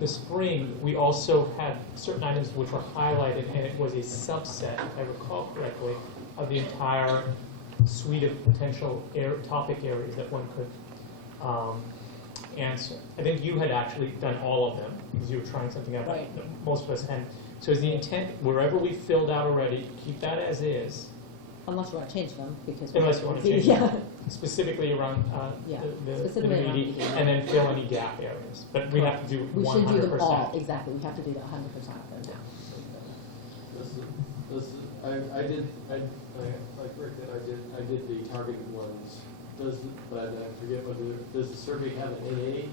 the spring, we also had certain items which were highlighted, and it was a subset, if I recall correctly, of the entire suite of potential topic areas that one could answer. I think you had actually done all of them because you were trying something out. Right. Most of us hadn't. So is the intent, wherever we filled out already, keep that as is, Unless you want to change them, because unless you want to change yeah. them, specifically around Yeah, the specifically around meeting, the and then fill any gap areas. But we have to do 100%. We should do them all, exactly. We have to do the 100% of them now. Like Rick did, I did the targeted ones. But I forget whether, does the survey have an AA?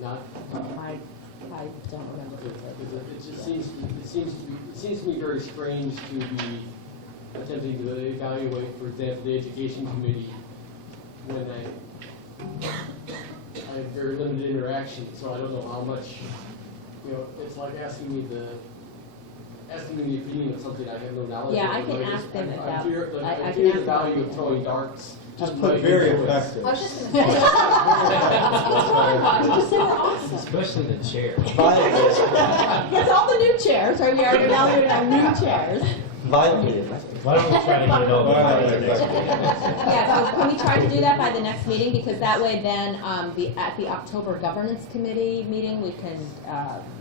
Not. I don't remember. It just seems to me very strange to be attempting to evaluate, for example, the education committee when I have very limited interaction, so I don't know how much. It's like asking me the opinion of something I have no knowledge of. Yeah, I can ask them about. I fear the value of throwing darts. Just put very effective. I was just going to say. You just said we're awesome. Especially the chair. It's all the new chairs, right? We already evaluated our new chairs. Violently effective. Why don't we try to get it over by the next meeting? Yeah, so can we try to do that by the next meeting? Because that way then, at the October Governance Committee meeting, we can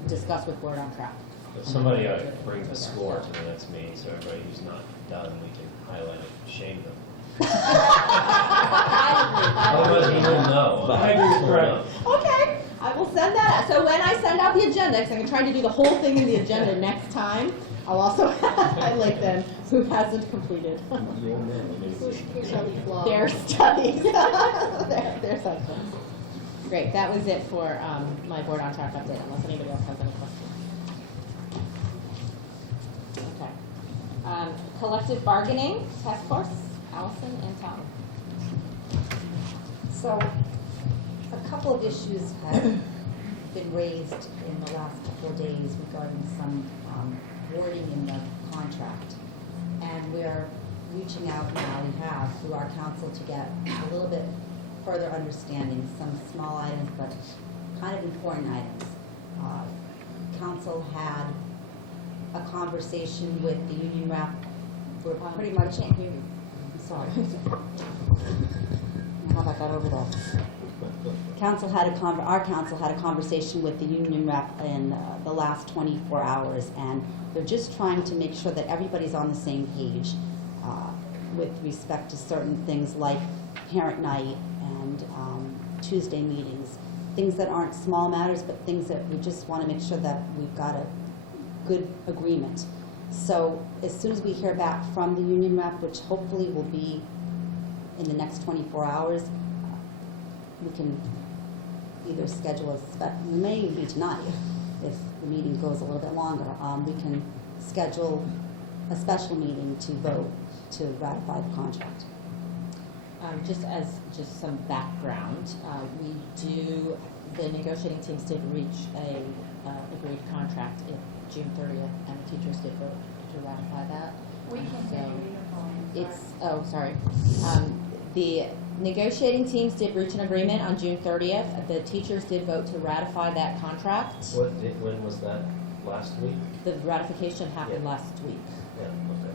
discuss with Board on Track. If somebody ought to bring the score to the next meeting, so everybody who's not done, we can highlight it and shame them. Otherwise, we won't know. I agree with Greg. Okay, I will send that out. So when I send out the agenda, because I'm trying to do the whole thing in the agenda next time, I'll also highlight them who hasn't completed their studies, their sections. Great, that was it for my Board on Track update, unless anybody else has any questions. Okay. Collective bargaining task force, Allison and Tom. So, a couple of issues have been raised in the last couple of days regarding some wording in the contract. And we're reaching out now, we have, through our council to get a little bit further understanding, some small items, but kind of important items. Council had a conversation with the union rep. We're pretty much, I'm sorry. How about that over there? Council had our council had a conversation with the union rep in the last 24 hours, and they're just trying to make sure that everybody's on the same page with respect to certain things like parent night and Tuesday meetings, things that aren't small matters, but things that we just want to make sure that we've got a good agreement. So as soon as we hear back from the union rep, which hopefully will be in the next 24 hours, we can either schedule it may even be tonight if the meeting goes a little bit longer. We can schedule a special meeting to vote to ratify the contract. Just some background, the negotiating teams did reach a agreed contract in June 30th, and the teachers did vote to ratify that. We can The negotiating teams did reach an agreement on June 30th. The teachers did vote to ratify that contract. When was that? Last week? The ratification happened last week. Yeah, okay.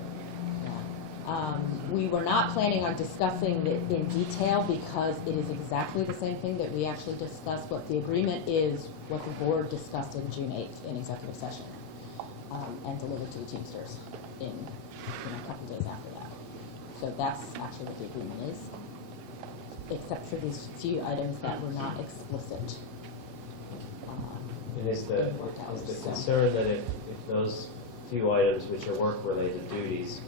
We were not planning on discussing it in detail because it is exactly the same thing that we actually discussed. What the agreement is, what the board discussed in June 8th in executive session and delivered to the Teamsters in a couple days after that. So that's actually what the agreement is, except for these few items that were not explicit. And is the concern that if those few items which are work-related duties,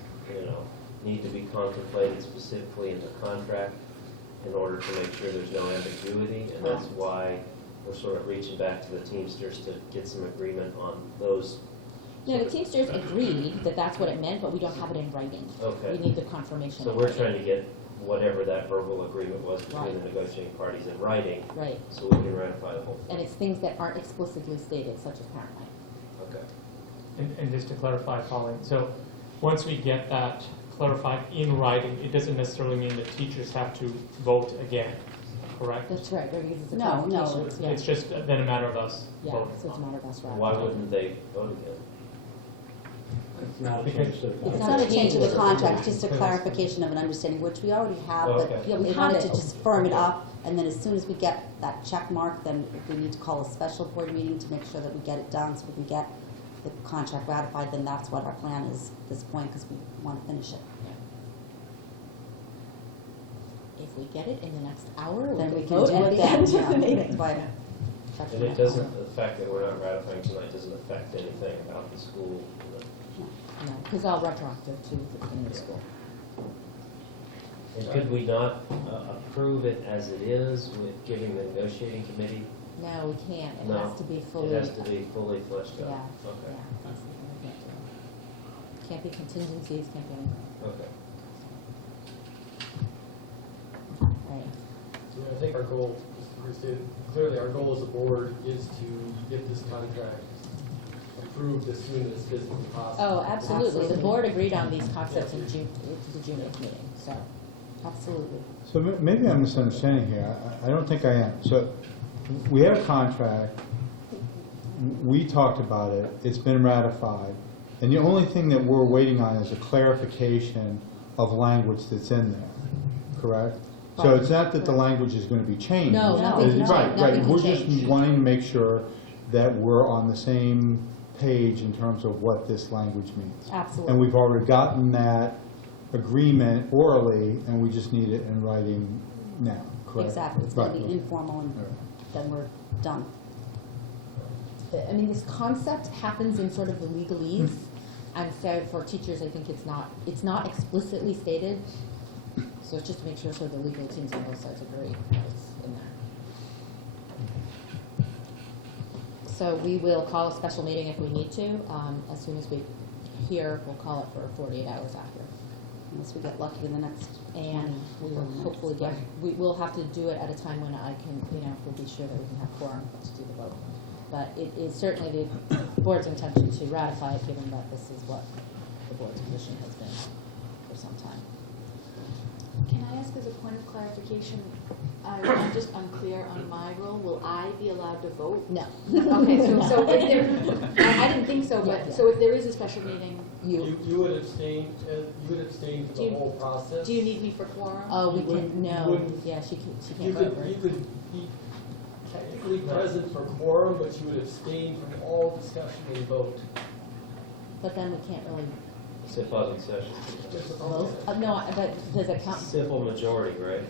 need to be contemplated specifically in the contract in order to make sure there's no ambiguity, and that's why we're sort of reaching back to the Teamsters to get some agreement on those. No, the Teamsters agreed that that's what it meant, but we don't have it in writing. Okay. We need the confirmation. So we're trying to get whatever that verbal agreement was between the negotiating parties in writing, right, so we can ratify the whole thing. and it's things that aren't explicitly stated, such as parent night. Okay. And just to clarify, Colleen, so once we get that clarified in writing, it doesn't necessarily mean that teachers have to vote again, correct? That's right, because it's a No, no, clarification, yeah. It's just then a matter of us Yeah, voting. so it's a matter of us Why ratifying. wouldn't they vote again? It's not a Because- change to the It's It's contract. not a change to the change. contract, it's just a clarification of an understanding, which we already have, but Okay. Yeah, we we have wanted it. to just firm it up, and then as soon as we get that check mark, then if we need to call a special board meeting to make sure that we get it done, so we can get the contract ratified, then that's what our plan is at this point, because we want to finish it. If we get it in the next hour, Then we we can can vote do at it the then, end of the yeah. meeting. But Check And the it next doesn't, hour. the fact that we're not ratifying tonight doesn't affect anything about the school. No, because all retroactive to the beginning of school. And could we not approve it as it is with giving the negotiating committee? No, we can't, it No, has to be fully. It has to be fully fleshed Yeah, out. yeah, Okay, that's the thing we can't do. Can't be contingencies, can't be anything. okay. Right. I think our goal, as Chris said, clearly our goal as a board is to get this contract approved as soon as physically possible. Oh, absolutely. The Absolutely. board agreed on these concepts in June, the June 8th meeting, so, absolutely. So maybe I'm misunderstanding here. I don't think I am. So we have a contract, we talked about it, it's been ratified, and the only thing that we're waiting on is a clarification of language that's in there, correct? So it's not that the language is going to be changed. No, nothing can Right, change. right. Nothing We're can just change. wanting to make sure that we're on the same page in terms of what this language means. And Absolutely. we've already gotten that agreement orally, and we just need it in writing now, correct? exactly, it's going to Right. be informal, and All right. then we're done. I mean, this concept happens in sort of the legalese, and so for teachers, I think it's not explicitly stated, so it's just to make sure so the legal teams on both sides agree that it's in there. So we will call a special meeting if we need to, as soon as we hear, we'll call it for 48 hours after. Unless we get lucky in the next And we will hopefully get, we will have to do it at a time when I can, we'll be sure that we can have quorum to do the vote. But it is certainly the board's intention to ratify it, given that this is what the board's position has been for some time. Can I ask as a point of clarification, I'm just unclear on my role, will I be allowed to vote? No. Okay, so if there, I didn't think so, Yeah, yeah. but, so if there is a special meeting, You would abstain, for Do the you- whole process? do you need me for quorum? Oh, we You wouldn't- can, you no, wouldn't- yeah, she You can't could, vote, you right? could be technically present for quorum, but you would abstain from all discussion and vote. But then we can't really Simple session. vote. No, but does it count? Simple majority, right?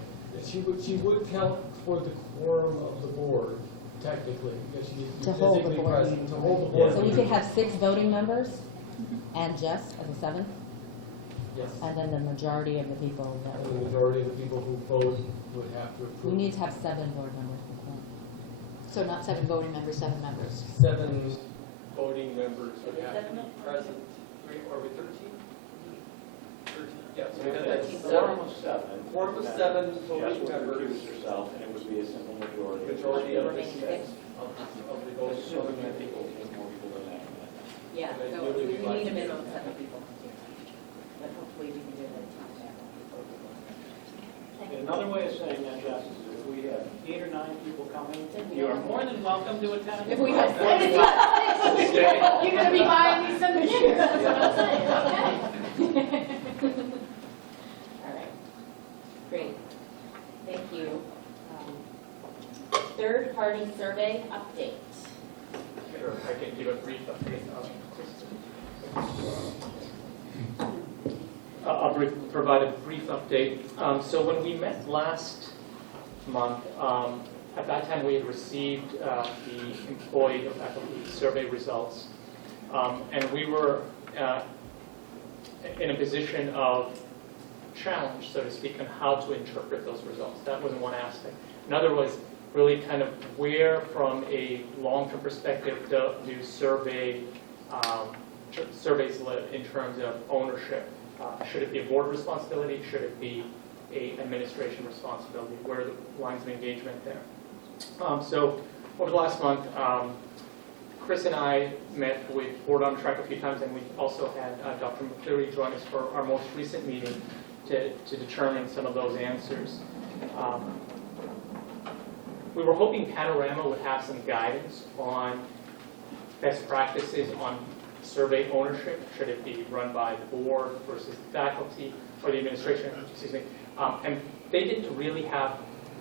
She would count for the quorum of the board, technically, because she To is hold the physically board present, meeting. to hold the Yeah. board So we meeting. could have 6 voting members and Jess as a 7th, Yes. and then the majority of the people that And the would. majority of the people who vote would have to approve. We need to have 7 board members for quorum. So not 7 voting members, 7 members. 7 voting members would have to be present. Are we 13? 13, yes. Quorum of seven. Quorum of 7 Just voting would members. recuse herself, and it would be a simple majority. Majority of the Remaining 6. of the voting Assuming that people. people, there's more people than that. Yeah, And then so you'll we be like- need a minimum of 7 people. But hopefully we can do it at a time. Another way of saying that, Jess, is if we have 8 or 9 people coming, you are more than welcome to attend. If we have, you're gonna be buying me some beer, that's what I'm saying, okay. All right. Great. Thank you. Third-party survey update. Sure, I can give a brief update. I'll provide a brief update. So when we met last month, at that time we had received the employee or faculty survey results. And we were in a position of challenge, so to speak, on how to interpret those results. That was one aspect. Another was really kind of where, from a long-term perspective, do surveys live in terms of ownership? Should it be a board responsibility? Should it be a administration responsibility? Where are the lines of engagement there? So over the last month, Chris and I met with Board on Track a few times, and we also had Dr. McCleary join us for our most recent meeting to determine some of those answers. we were hoping Panorama would have some guidance on best practices on survey ownership. Should it be run by the board versus the faculty or the administration, excuse me. And they didn't really have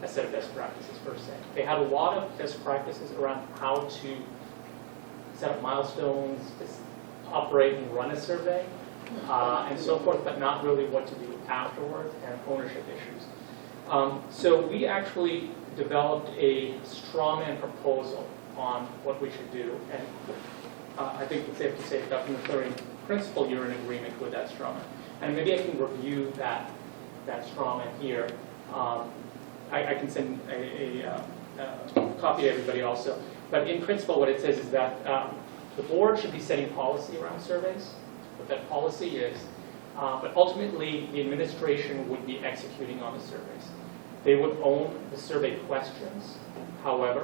a set of best practices per se. They had a lot of best practices around how to set up milestones, to operate and run a survey, and so forth, but not really what to do afterwards and ownership issues. So we actually developed a straw man proposal on what we should do, and I think it's safe to say, Dr. McCleary, in principle, you're in agreement with that straw man. And maybe I can review that straw man here. I can send a copy to everybody also. But in principle, what it says is that the board should be setting policy around surveys, what that policy is, but ultimately the administration would be executing on the surveys. They would own the survey questions, however.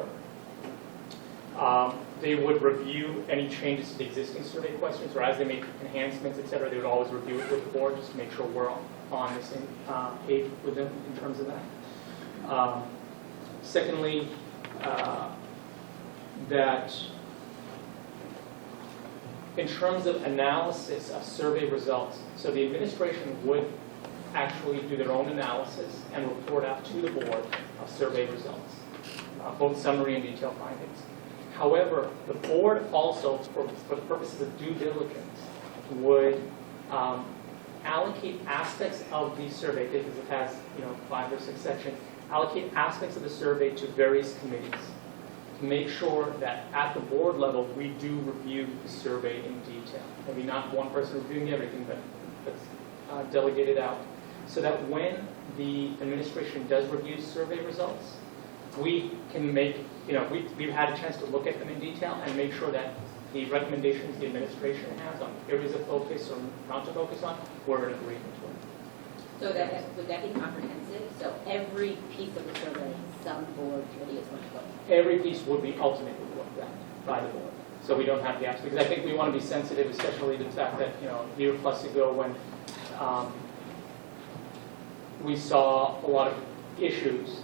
They would review any changes to the existing survey questions, or as they make enhancements, et cetera, they would always review it with the board just to make sure we're on the same page with them in terms of that. Secondly, that in terms of analysis of survey results, so the administration would actually do their own analysis and report out to the board of survey results, both summary and detailed findings. However, the board also, for the purposes of due diligence, would allocate aspects of the survey, because it has 5 or 6 sections, allocate aspects of the survey to various committees to make sure that at the board level we do review the survey in detail. Maybe not one person reviewing everything, but that's delegated out. So that when the administration does review survey results, we can make, we've had a chance to look at them in detail and make sure that the recommendations the administration has on areas of focus or not to focus on, we're in agreement with. So would that be comprehensive? So every piece of the survey, some board committee is going to look at? Every piece would be ultimately looked at by the board. So we don't have gaps, because I think we want to be sensitive, especially to the fact that, a year plus ago when we saw a lot of issues,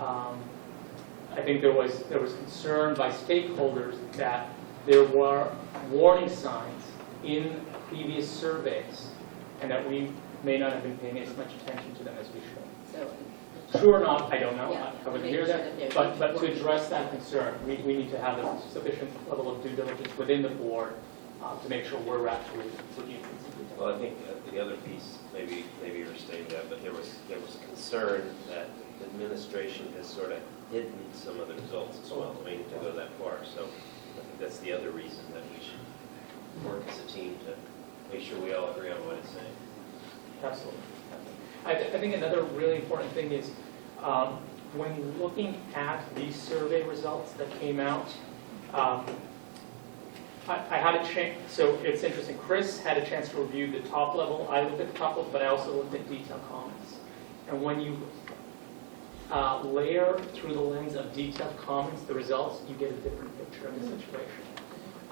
I think there was concern by stakeholders that there were warning signs in previous surveys, and that we may not have been paying as much attention to them as we should. So, True or not, I don't know. Yeah, I wouldn't make hear sure that. that But to address that concern, we need to have a sufficient level of due diligence within the board to make sure we're actually looking at things. Well, I think the other piece, maybe you're stating that, but there was concern that the administration has sort of hidden some of the results as well. I mean, to go that far. So I think that's the other reason that we should work as a team to make sure we all agree on what it's saying. Absolutely. I think another really important thing is when looking at these survey results that came out, I had a chance, so it's interesting, Chris had a chance to review the top level. I looked at the top level, but I also looked at detailed comments. And when you layer through the lens of detailed comments the results, you get a different picture of the situation.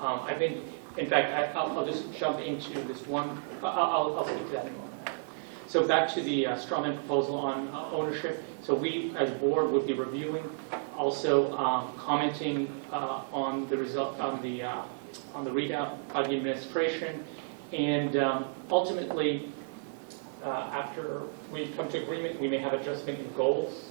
I think, in fact, I'll just jump into this one. I'll speak to that in a moment. So back to the straw man proposal on ownership. So we, as board, would be reviewing, also commenting on the result on the readout by the administration, and ultimately, after we come to agreement, we may have adjustment in goals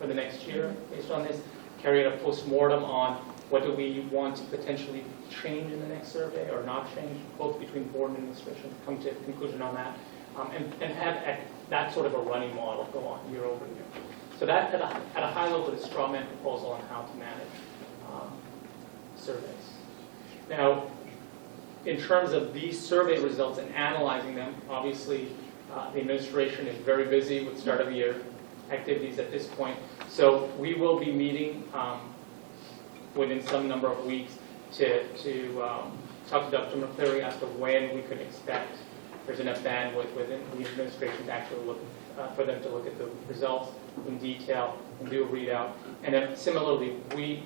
for the next year based on this. Carry out a postmortem on what do we want to potentially change in the next survey or not change, both between board and administration. Come to a conclusion on that. And have that sort of a running model go on year over year. So that, at a high level, is a straw man proposal on how to manage surveys. Now, in terms of these survey results and analyzing them, obviously, the administration is very busy with start of the year activities at this point. So we will be meeting within some number of weeks to talk to Dr. McCleary as to when we could expect there's enough bandwidth within the administration to actually look, for them to look at the results in detail and do a readout. And then similarly,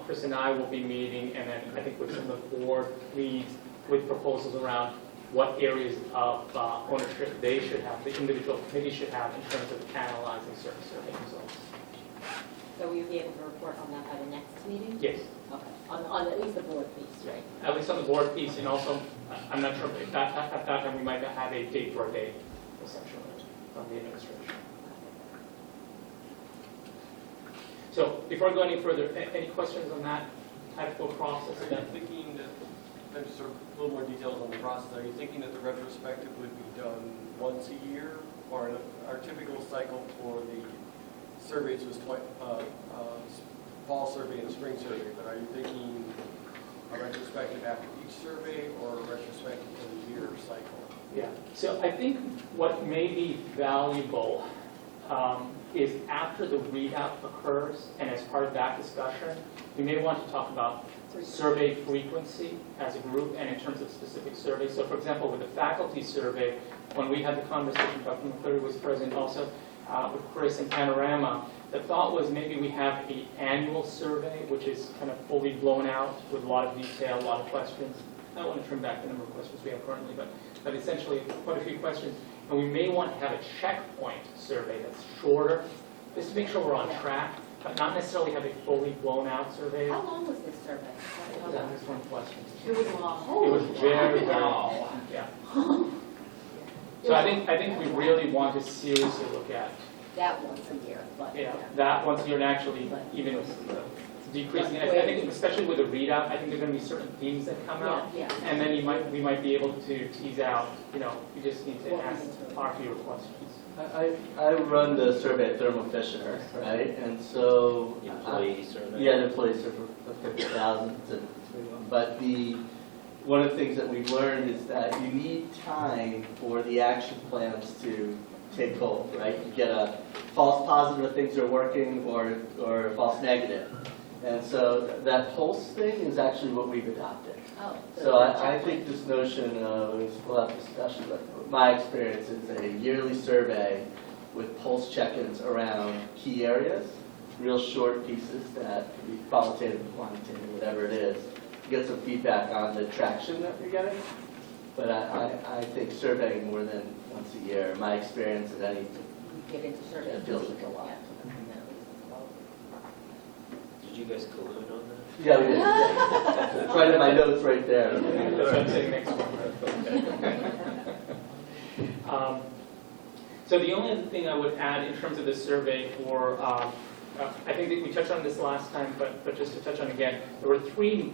Chris and I will be meeting, and then I think with some of the board leads with proposals around what areas of ownership they should have, the individual committee should have in terms of analyzing certain survey results. So will you be able to report on that by the next meeting? Yes, Okay, on at least the board piece, right? at least on the board piece, and also, I'm not sure, if that, at that time, we might have a date for a day, essentially, on the administration. So, before I go any further, any questions on that type of process? Are you thinking that, there's sort of a little more details on the process, are you thinking that the retrospective would be done once a year? Or our typical cycle for the surveys was fall survey and spring survey, but are you thinking a retrospective after each survey or a retrospective for the year cycle? Yeah, so I think what may be valuable is after the readout occurs, and as part of that discussion, we may want to talk about survey frequency as a group and in terms of specific surveys. So for example, with the faculty survey, when we had the conversation, Dr. McCleary was present also with Chris and Panorama, the thought was maybe we have an annual survey, which is kind of fully blown out with a lot of detail, a lot of questions. I don't want to trim back the number of questions we have currently, but essentially quite a few questions. And we may want to have a checkpoint survey that's shorter, just to make sure we're on track, but not necessarily have a fully blown out survey. How long was this survey? That was one question. It was long. It was very, very long, yeah. So I think we really want to seriously look at, That once a year, but. that once a year and actually even decreasing. I think especially with a readout, I think there are going to be certain themes that come out. Yeah, yeah. And then we might be able to tease out, you just need to ask our fewer questions. I run the survey at Thermo Fisher, right? And so. Employee survey. Yeah, the employee survey of 50,000. But one of the things that we've learned is that you need time for the action plans to take hold, right? You get a false positive if things are working or a false negative. And so that pulse thing is actually what we've adopted. Oh. So I think this notion of, we'll have discussion, but my experience is a yearly survey with pulse check-ins around key areas, real short pieces that can be qualitative, quantitative, whatever it is. Get some feedback on the traction that you're getting. But I think surveying more than once a year, my experience at any, Get into survey. it feels like a lot. Did you guys collude on that? Yeah, we did. It's right in my notes right there. That's what I'm saying next one. So the only other thing I would add in terms of the survey for, I think that we touched on this last time, but just to touch on again, there were three,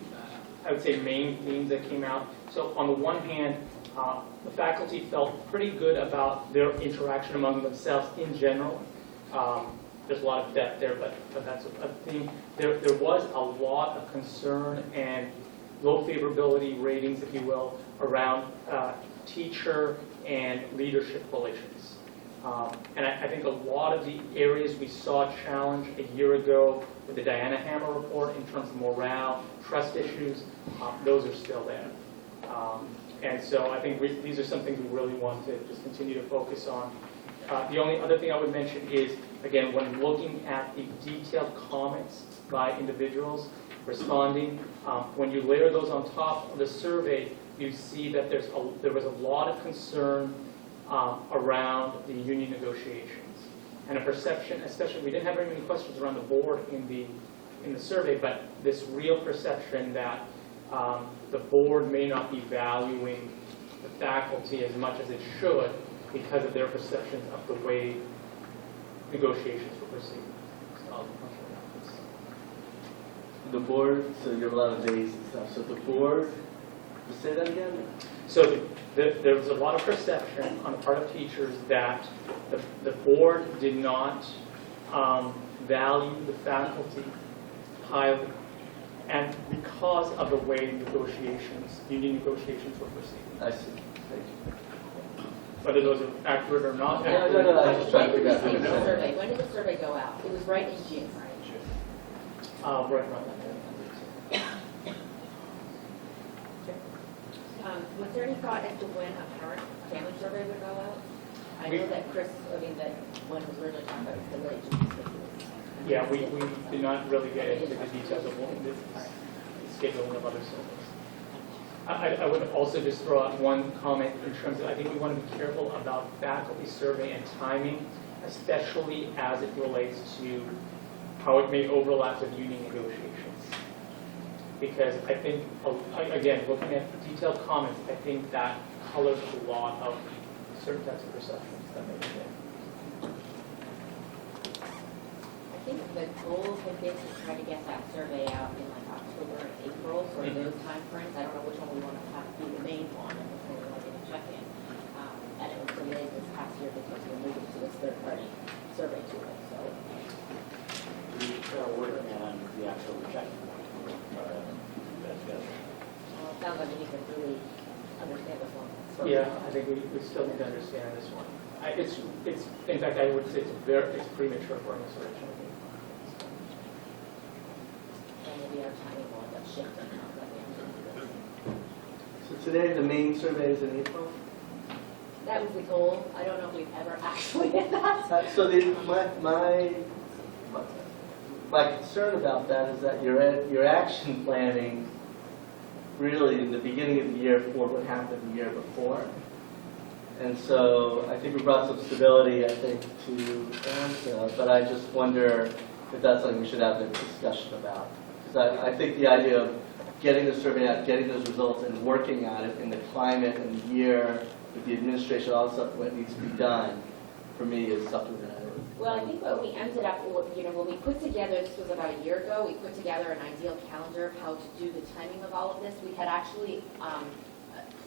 I would say, main themes that came out. So on the one hand, the faculty felt pretty good about their interaction among themselves in general. There's a lot of depth there, but that's a theme. There was a lot of concern and low favorability ratings, if you will, around teacher and leadership relations. And I think a lot of the areas we saw challenge a year ago with the Diana Hammer report in terms of morale, trust issues, those are still there. And so I think these are some things we really want to just continue to focus on. The only other thing I would mention is, again, when looking at the detailed comments by individuals responding, when you layer those on top of the survey, you see that there was a lot of concern around the union negotiations. And a perception, especially, we didn't have very many questions around the board in the survey, but this real perception that the board may not be valuing the faculty as much as it should because of their perceptions of the way negotiations were proceeding. The board, so you have a lot of days and stuff. So the board, say that again? So there was a lot of perception on the part of teachers that the board did not value the faculty highly, and because of the way union negotiations were proceeding. I see. Thank you. Whether those are accurate or not No, accurate. no, I was just trying to figure out. When did the survey, when did the survey go out? It was right in June, right? Right. Was there any thought as to when a parent family survey would go out? I know that that when was originally talking about it, delayed just because it was. Yeah, we did not really get into the details of the scheduling of other surveys. I would also just throw out one comment in terms of, I think we want to be careful about faculty survey and timing, especially as it relates to how it may overlap with union negotiations. Because I think, again, looking at detailed comments, I think that colors a lot of certain types of perceptions that may be there. I think the goal had been to try to get that survey out in like October and April, sort of those timeframes. I don't know which one we want to have be the main one, and which one we want to get a check-in. And it was delayed this past year because we're moving to this third-party survey tool, so. Working on the actual checking. It sounds like we need to really understand this one. Yeah, I think we still need to understand this one. It's in fact, I would say it's premature for us originally. And maybe our timing will end up shifting now that we have to do this. So today, the main survey is in April? That was the goal. I don't know if we've ever actually hit that. So my concern about that is that your action planning really in the beginning of the year for what happened the year before. And so I think we brought some stability, I think, to AMSA, but I just wonder if that's something we should have a discussion about. Because I think the idea of getting the survey out, getting those results, and working on it in the climate and the year with the administration, all the stuff what needs to be done, for me is something that Well, I think what we ended up, when we put together, this was about a year ago, we put together an ideal calendar of how to do the timing of all of this. We had actually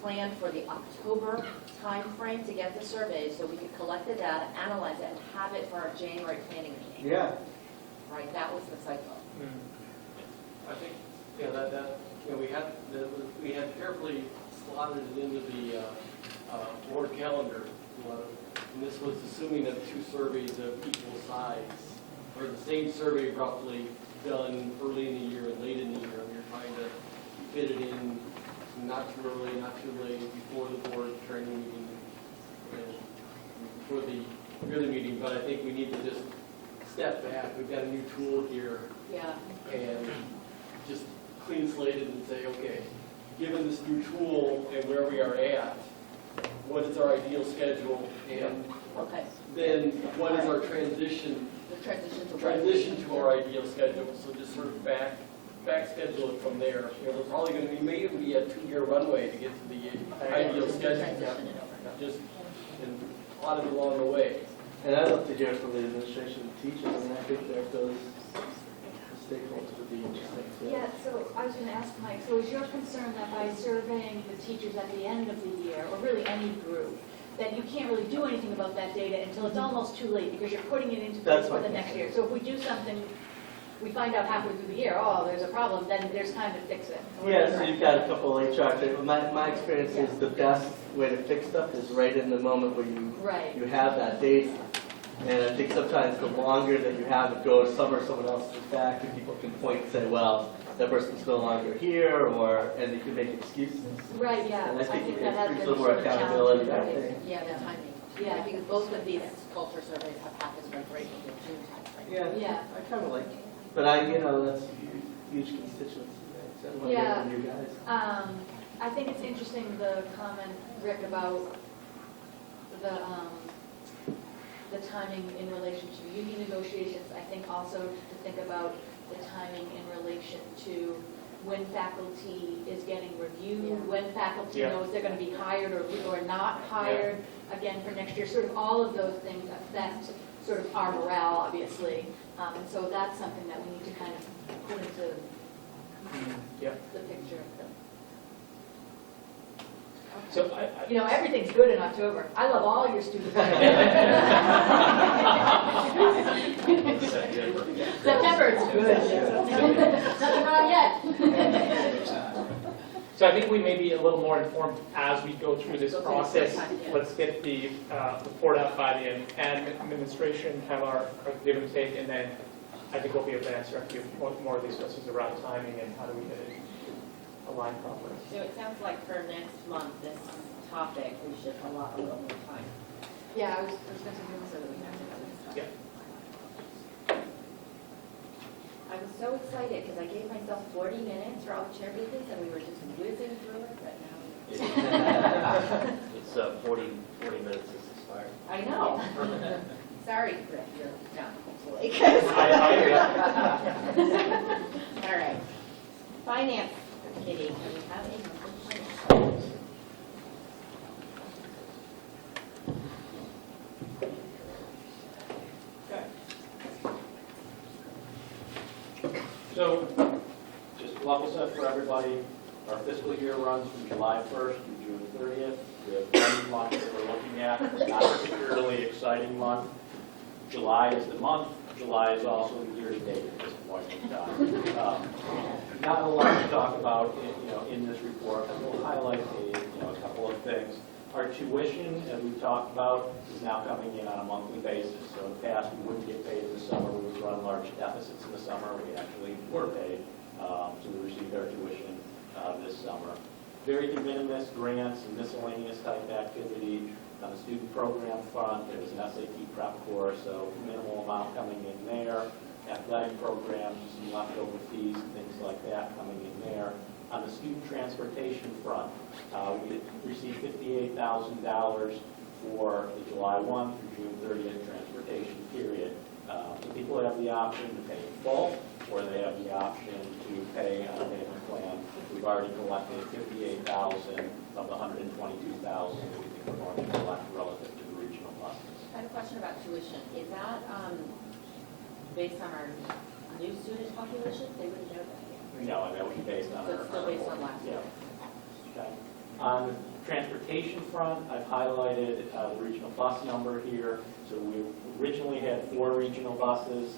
planned for the October timeframe to get the survey so we could collect the data, analyze it, and have it for our January planning meeting. Yeah. Right, that was the cycle. I think, we had carefully slotted it into the board calendar. And this was assuming that two surveys of equal size, or the same survey roughly done early in the year and late in the year. We were trying to fit it in not too early, not too late, before the board training meeting, and before the really meeting. But I think we need to just step back. We've got a new tool here, Yeah. and just clean slate it and say, okay, given this new tool and where we are at, what is our ideal schedule, and Okay. then what is our transition The transition to our ideal schedule? So just sort of back schedule it from there. We're probably going to be maybe be a 2-year runway to get to the ideal schedule. Transition it over. Just and a lot of it along the way. And I'd love to hear from the administration and teachers, and I think that those stakeholders would be interesting too. Yeah, so I was going to ask Mike, so is your concern that by surveying the teachers at the end of the year, or really any group, that you can't really do anything about that data until it's almost too late because you're putting it into place That's for my the next concern. year? So if we do something, we find out halfway through the year, oh, there's a problem, then there's time to fix it. Yeah, so you've got a couple of HR things. My experience is the best way to fix stuff is right in the moment where Right. you have that data. And I think sometimes the longer that you have it go, someone else is back, and people can point and say, well, that person's no longer here, and you can make excuses. Right, yeah. And I think that has it's been a little more sort of accountability, challenging. I think. Yeah, the timing. Yeah. Because both of these culture surveys have happened right in the June timeframe. Yeah, Yeah. I kind of like it. But that's a huge constituency, right? So I want to hear from you guys. I think it's interesting, the comment, Rick, about the timing in relation to union negotiations. I think also to think about the timing in relation to when faculty is getting reviewed, Yeah. when faculty Yeah. knows they're going to be hired or not hired again for next year. Sort of all of those things affect sort of our morale, obviously. And so that's something that we need to kind of put into Yeah. the picture. So Everything's good in October. I love all your students. September is good. Nothing wrong yet. So I think we may be a little more informed as we go through this process. Let's get the report out by the administration, have our give and take, and then I think we'll be able to answer a few more of these questions around timing and how do we get it aligned properly. So it sounds like for next month, this topic, we should allot a little more time. Yeah, I was going to say So that we can actually discuss. Yeah. I was so excited because I gave myself 40 minutes for all the chair business and we were just whizzing through it, but now. It's 40 minutes is expired. I know. Sorry, Griff, you're done, hopefully. 'cause- All right. Finance committee, can we have a monthly finance? So, just level set for everybody, our fiscal year runs from July 1st to June 30th. We have one month that we're looking at, not a particularly exciting month. July is the month, July is also the year-to-date at this point in time. Not a lot to talk about in this report, but we'll highlight a couple of things. Our tuition, as we've talked about, is now coming in on a monthly basis. So in the past, we wouldn't get paid this summer. We would run large deficits in the summer. We actually were paid. So we received our tuition this summer. Very de minimis grants and miscellaneous type activity. On the student program front, there's an SAT prep course, so minimal amount coming in there. Athletic programs, some leftover fees and things like that coming in there. On the student transportation front, we received $58,000 for the July 1 through June 30th transportation period. So people have the option to pay in full, or they have the option to pay on a payment plan. We've already collected $58,000 of the $122,000 that we think we're going to collect relative to the regional buses. I have a question about tuition. Is that based on our new student population? They wouldn't know that yet. No, and that would be based on So our. it's still based on last year? Yeah. Okay. On the transportation front, I've highlighted the regional bus number here. So we originally had 4 regional buses.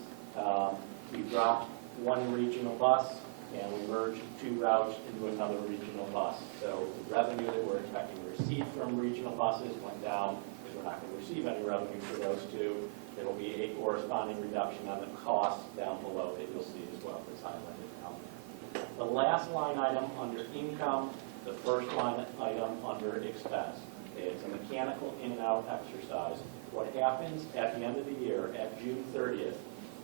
We dropped 1 regional bus, and we merged 2 routes into another regional bus. So the revenue that we're expecting to receive from regional buses went down because we're not going to receive any revenue for those 2. There will be a corresponding reduction on the cost down below that you'll see as well that's highlighted now. The last line item under income, the first line item under expense. It's a mechanical in and out exercise. What happens at the end of the year, at June 30th,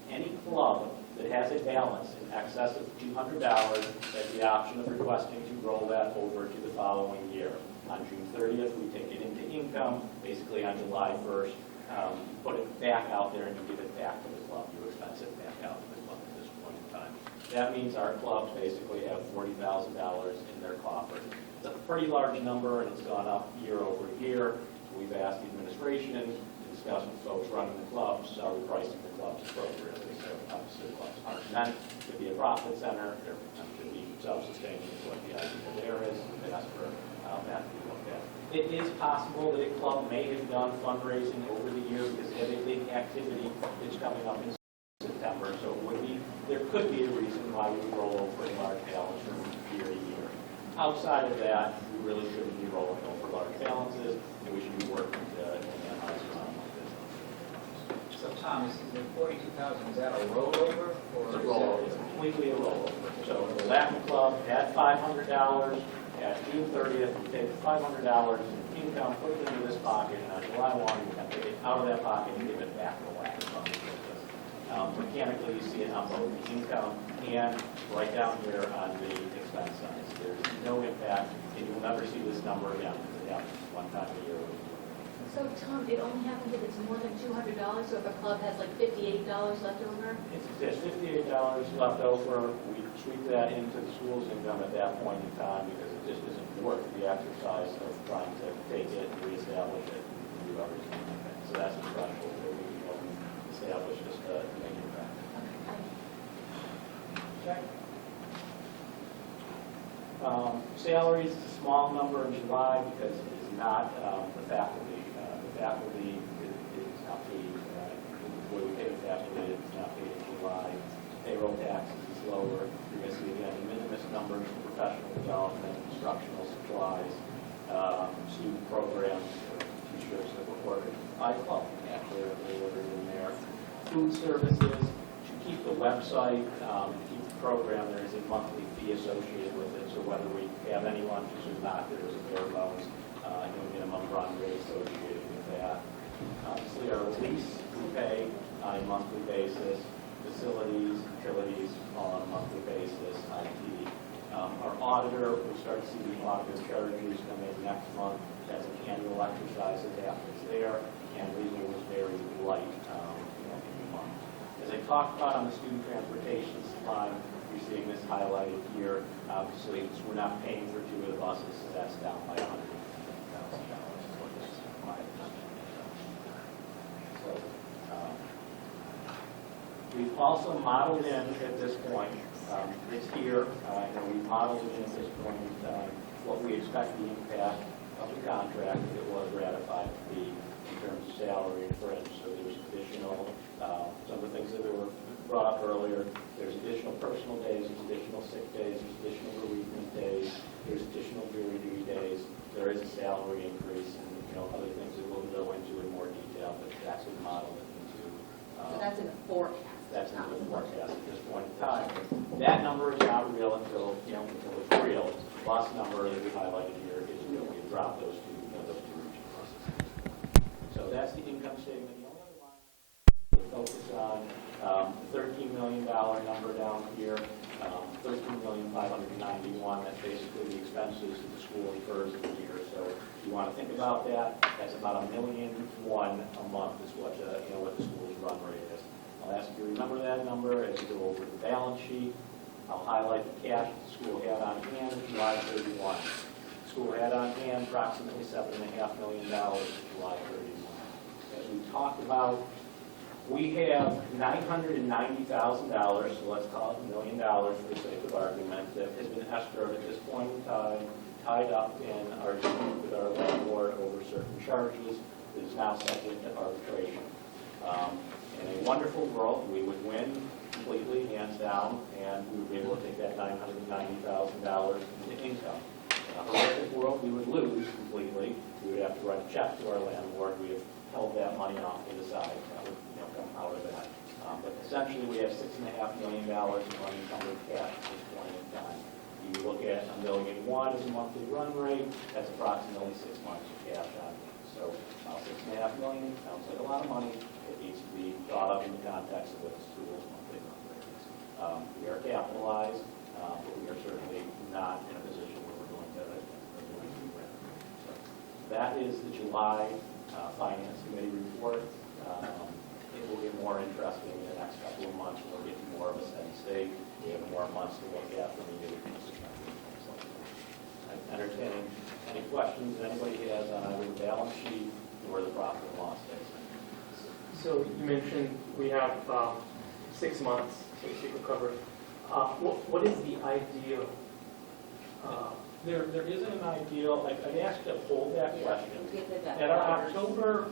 any club that has a balance in excess of $200 has the option of requesting to roll that over to the following year. On June 30th, we take it into income. Basically on July 1st, put it back out there and you give it back to the club. You expense it back out to the club at this point in time. That means our clubs basically have $40,000 in their coffers. It's a pretty large number and it's gone up year over year. We've asked the administration to discuss with folks running the clubs, are we pricing the clubs appropriately? So obviously the clubs aren't meant to be a profit center, they're meant to be self-sustaining is what the idea there is. We've asked for that to be looked at. It is possible that a club may have done fundraising over the year because they have a big activity that's coming up in September. So there could be a reason why we roll over a large balance from year to year. Outside of that, we really shouldn't be rolling over large balances, and we should be working to minimize around like this. So Tom, is the 42,000, is that a rollover? Or It's a is rollover, it's completely a rollover. So the Latin Club had $500. At June 30th, we take $500 in income, put it into this pocket, and on July 1, we have to take it out of that pocket and give it back to the Latin Club. Mechanically, you see it on both the income and right down here on the expense side. So there's no impact, and you'll never see this number again, because it happens one time a year. So Tom, it only happens if it's more than $200, so if a club has like $58 left over? There's $58 left over. We sweep that into the school's income at that point in time because it just isn't worth the exercise of trying to take it and reestablish it and do everything like that. So that's the threshold that we can establish just to make it back. Okay. Salaries is a small number in July because it is not the faculty. The faculty is not paid. The way we pay the faculty is not paid in July. Payroll taxes is lower. You're going to see again the minimus numbers for professional development, instructional supplies, student programs, t-shirts that were ordered by club. Actually, they ordered in there. Food services, to keep the website, to keep the program, there is a monthly fee associated with it. So whether we have any lunches or not, there is a bare bones minimum run rate associated with that. Obviously, our lease we pay on a monthly basis. Facilities, utilities on a monthly basis, IT. Our auditor, we start seeing auditor charges come in next month. That's an annual exercise that happens there, and legal was very light in the month. As I talked about on the student transportation line, you're seeing this highlighted here. Obviously, we're not paying for two of the buses, so that's down by $100,000. So, we've also modeled in at this point, it's here, we've modeled in at this point what we expect the impact of the contract, if it was ratified, to be in terms of salary and fringe. So there's additional, some of the things that were brought up earlier, there's additional personal days, there's additional sick days, there's additional bereavement days, there's additional jury duty days, there is a salary increase, and other things that we'll go into in more detail, but that's what modeled into. So that's in the forecast. That's not the forecast at this point in time. That number is not real until it's real. The bus number that we highlighted here is real. We dropped those two regional buses. So that's the income statement. The only line we focus on the $13 million number down here, $13,591. That's basically the expenses that the school incurs in the year. So if you want to think about that, that's about $1.1 million a month is what what the school's run rate is. I'll ask you to remember that number as you go over the balance sheet. I'll highlight the cash the school had on hand July 31. The school had on hand approximately $7.5 million July 31. As we talked about, we have $990,000, so let's call it $1 million for the sake of argument, that has been escrowed at this point in time, tied up in our dispute with our landlord over certain charges that is now subject to arbitration. In a wonderful world, we would win completely, hands down, and we would be able to take that $990,000 into income. In a horrific world, we would lose completely. We would have to write a check to our landlord. We have held that money off to the side. That would come out of that. But essentially, we have $6.5 million in unencumbered cash at this point in time. You look at $1.1 million as a monthly run rate, that's approximately 6 months of cash on hand. So $6.5 million sounds like a lot of money. It needs to be thought of in the context of what the school's monthly run rate is. We are capitalized, but we are certainly not in a position where we're going to do rent. So that is the July Finance Committee report. It will get more interesting in the next couple of months. We'll get more of a steady state. We have more months to look at from the perspective. I'm entertaining any questions anybody has on either the balance sheet or the profit and loss statement. So you mentioned we have 6 months to recover. What is the ideal? There isn't an ideal. I'd ask to hold that question. At our October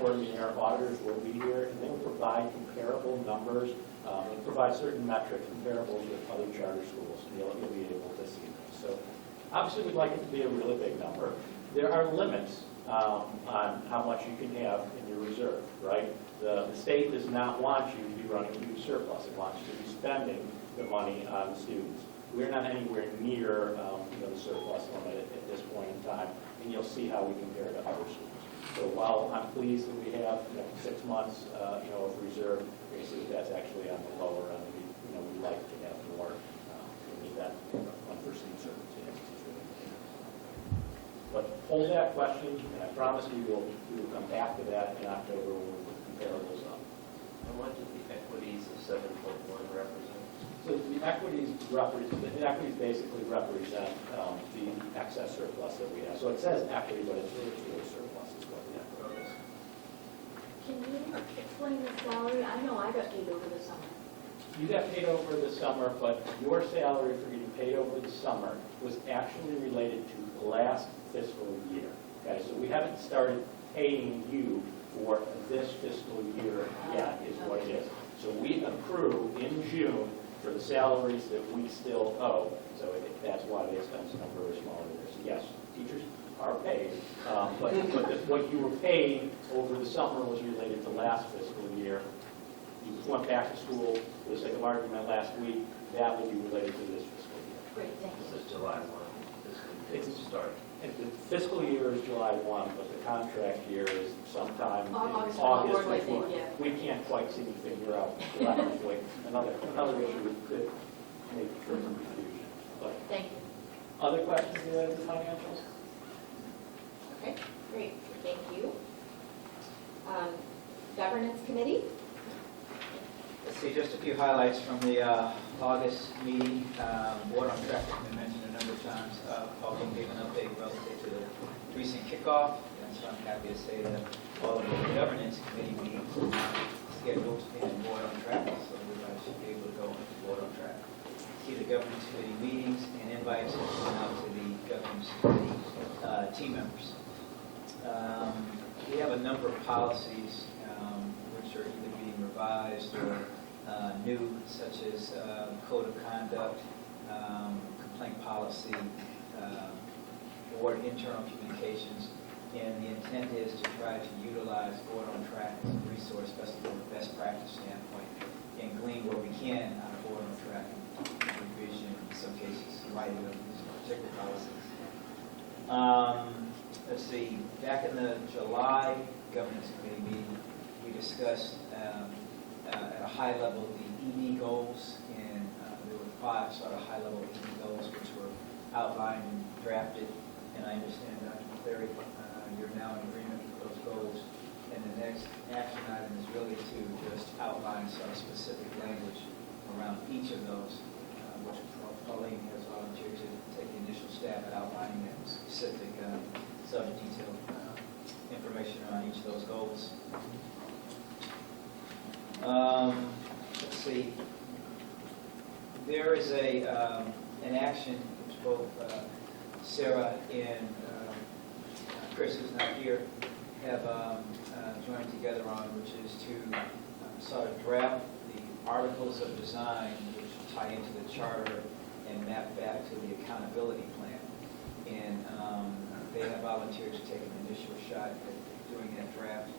board meeting, our auditors will be here, and they will provide comparable numbers and provide certain metric comparables with other charter schools, and you'll be able to see them. So obviously, we'd like it to be a really big number. There are limits on how much you can have in your reserve, right? The state does not want you to be running a huge surplus. It wants you to be spending the money on the students. We're not anywhere near the surplus limit at this point in time, and you'll see how we compare to other schools. So while I'm pleased that we have 6 months of reserve, you see that's actually on the lower end. We'd like to have more. We need that unforeseen circumstances. But hold that question, and I promise we will come back to that in October when we put the comparables up. And what do the equities of 7.1 represent? So the equities basically represent the excess surplus that we have. So it says equity, but it's really surplus is what the equity is. Can you explain the salary? I know I got paid over the summer. You got paid over the summer, but your salary for getting paid over the summer was actually related to the last fiscal year. Okay, so we haven't started paying you for this fiscal year yet, is what it is. So we accrue in June for the salaries that we still owe. So that's why the expense number is smaller there. So yes, teachers are paid, but what you were paid over the summer was related to last fiscal year. You went back to school, for the sake of argument, last week, that will be related to this fiscal year. Great, thank you. This is July 1. This is the start. And the fiscal year is July 1, but the contract year is sometime in August, August, I which think, yeah. we can't quite seem to figure out collectively. Another issue that could make further confusion. But Other questions related to financials? Okay, great, thank you. Governance committee? Let's see, just a few highlights from the August meeting. Board on Track has been mentioned a number of times. Pauline gave an update relative to the recent kickoff, and so I'm happy to say that all of the governance committee meetings are scheduled in Board on Track, so everybody should be able to go into Board on Track. See the governance committee meetings and invites that went out to the governance committee team members. We have a number of policies which are either being revised or new, such as code of conduct, complaint policy, board internal communications, and the intent is to try to utilize Board on Track as a resource, especially from a best practice standpoint, and glean what we can out of Board on Track, and revision, in some cases, writing of these particular policies. Let's see, back in the July governance committee meeting, we discussed at a high level the ED goals, and there were 5 sort of high-level ED goals which were outlined and drafted, and I understand, Dr. McCleary, you're now in agreement with those goals, and the next action item is really to just outline some specific language around each of those, which Pauline has volunteered to take the initial stab at outlining and specific sub-detailed information on each of those goals. Let's see. There is an action which both Sarah and Chris, who's not here, have joined together on, which is to sort of draft the articles of design which tie into the charter and map back to the accountability plan. And they have volunteered to take an initial shot at doing that draft,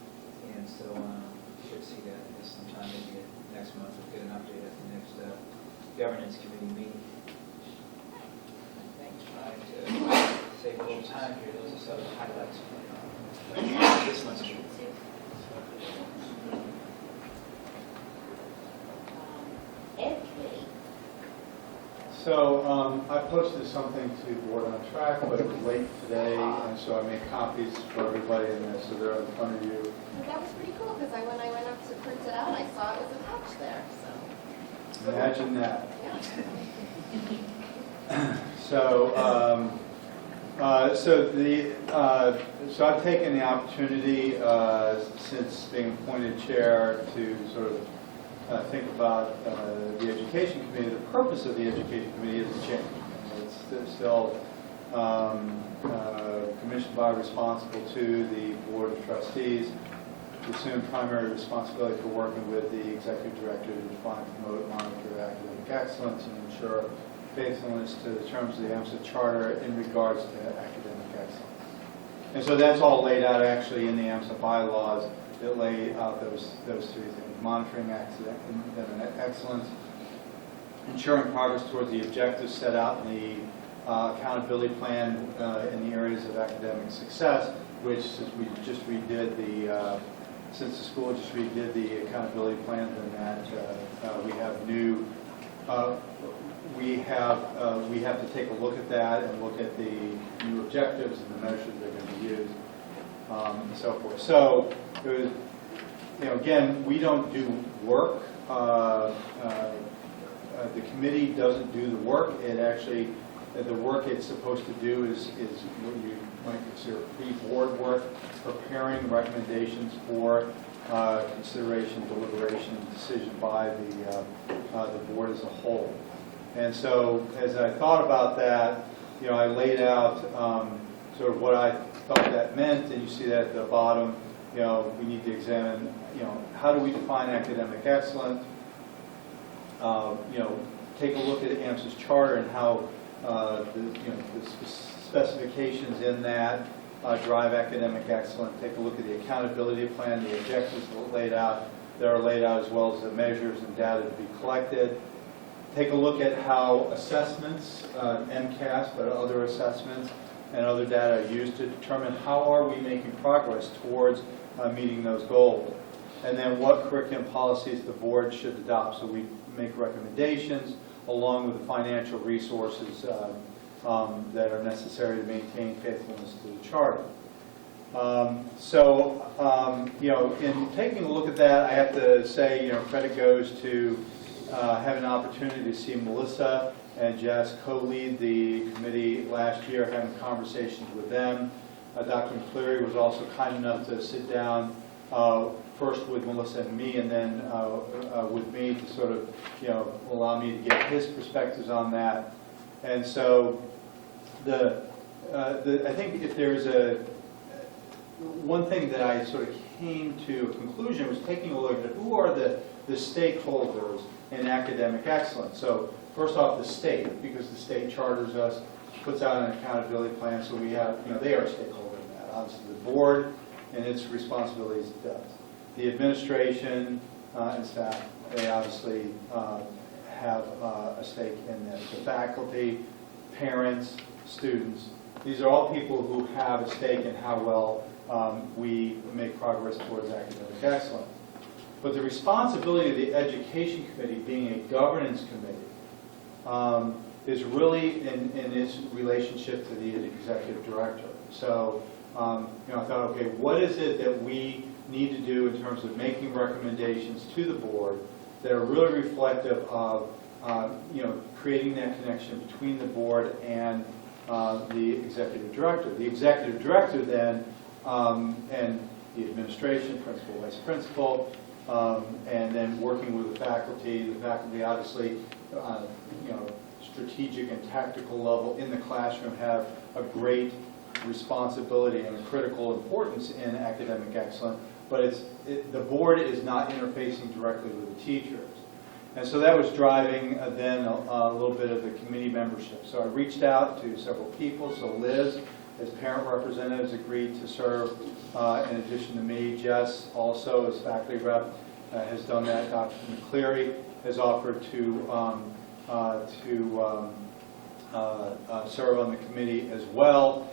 and so you should see that sometime maybe next month. We'll get an update at the next governance committee meeting. Trying to save a little time here. Those are some of the highlights from this month's meeting. Ed committee. So I posted something to Board on Track, but it was late today, and so I made copies for everybody in there, so they're in front of you. That was pretty cool, because when I went up to print it out, I saw it was attached there, so. Imagine that. Yeah. So, so I've taken the opportunity since being appointed chair to sort of think about the education committee. The purpose of the education committee hasn't changed. It's still commissioned by, responsible to the board of trustees. We assume primary responsibility for working with the executive director to define, promote, monitor academic excellence, and ensure faithfulness to the terms of the Amsac charter in regards to academic excellence. And so that's all laid out actually in the Amsac bylaws that lay out those 3 things: monitoring academic excellence, ensuring progress towards the objectives set out in the accountability plan in the areas of academic success, which since we just redid since the school just redid the accountability plans, and that we have new, we have to take a look at that and look at the new objectives and the measures that are going to be used, and so forth. So, it was, again, we don't do work. The committee doesn't do the work. It actually, the work it's supposed to do is what you might consider pre-board work, preparing recommendations for consideration, deliberation, and decision by the board as a whole. And so, as I thought about that, I laid out sort of what I thought that meant, and you see that at the bottom. We need to examine, how do we define academic excellence? Take a look at Amsac's charter and how the specifications in that drive academic excellence. Take a look at the accountability plan, the objectives that are laid out, as well as the measures and data to be collected. Take a look at how assessments, MCAS, but other assessments and other data are used to determine how are we making progress towards meeting those goals. And then what curriculum policies the board should adopt. So we make recommendations along with the financial resources that are necessary to maintain faithfulness to the charter. In taking a look at that, I have to say, credit goes to having an opportunity to see Melissa and Jess co-lead the committee last year, having conversations with them. Dr. McCleary was also kind enough to sit down first with Melissa and me, and then with me to sort of, allow me to get his perspectives on that. And so, I think if there's one thing that I sort of came to a conclusion was taking a look at who are the stakeholders in academic excellence. So first off, the state, because the state charters us, puts out an accountability plan, so we have, they are a stakeholder in that. Obviously, the board and its responsibilities does. The administration and staff, they obviously have a stake in this. The faculty, parents, students, these are all people who have a stake in how well we make progress towards academic excellence. But the responsibility of the Education Committee, being a governance committee, is really in its relationship to the executive director. So, I thought, okay, what is it that we need to do in terms of making recommendations to the board that are really reflective of, creating that connection between the board and the executive director. The executive director then, and the administration, principal, vice principal, and then working with the faculty obviously, strategic and tactical level in the classroom have a great responsibility and a critical importance in academic excellence, but the board is not interfacing directly with the teachers. And so that was driving then a little bit of the committee membership. So I reached out to several people. So Liz, as parent representatives, agreed to serve in addition to me. Jess, also as faculty rep, has done that. Dr. McCleary has offered to serve on the committee as well,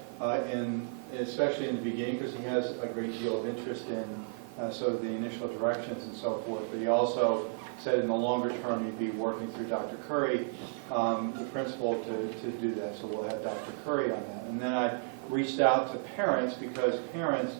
especially in the beginning, because he has a great deal of interest in sort of the initial directions and so forth. But he also said in the longer term he'd be working through Dr. Curry, the principal, to do that. So we'll have Dr. Curry on that. And then I reached out to parents, because parents,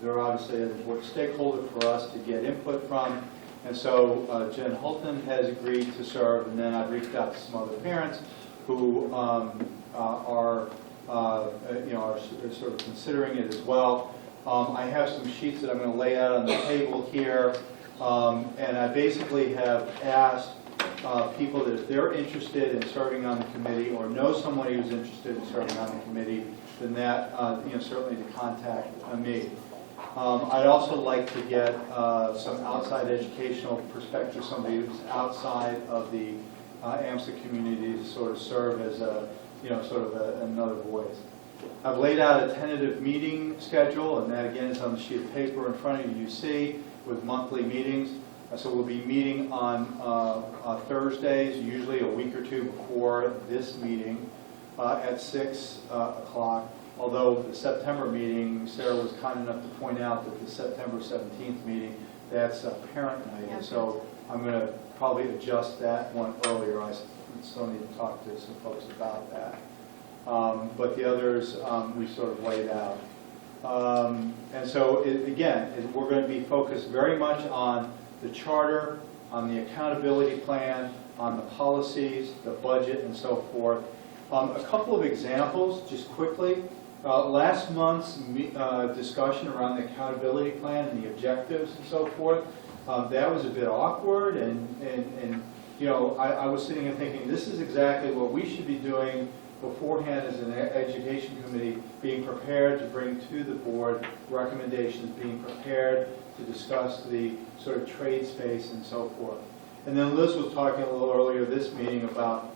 they're obviously an important stakeholder for us to get input from. And so Jen Hulton has agreed to serve, and then I've reached out to some other parents who are sort of considering it as well. I have some sheets that I'm going to lay out on the table here, and I basically have asked people that if they're interested in serving on the committee or know somebody who's interested in serving on the committee, then that certainly to contact me. I'd also like to get some outside educational perspective, somebody who's outside of the Amsac community to sort of serve as another voice. I've laid out a tentative meeting schedule, and that again is on the sheet of paper in front of you see, with monthly meetings. So we'll be meeting on Thursdays, usually a week or two before this meeting, at 6 o'clock. Although the September meeting, Sarah was kind enough to point out that the September 17th meeting, that's a parent night. And so I'm going to probably adjust that one earlier. I still need to talk to some folks about that. But the others we sort of laid out. And so, we're going to be focused very much on the charter, on the accountability plan, on the policies, the budget, and so forth. A couple of examples, just quickly. Last month's discussion around the accountability plan and the objectives and so forth, that was a bit awkward, and I was sitting and thinking, this is exactly what we should be doing beforehand as an education committee, being prepared to bring to the board recommendations, being prepared to discuss the sort of trade space and so forth. And then Liz was talking a little earlier this meeting about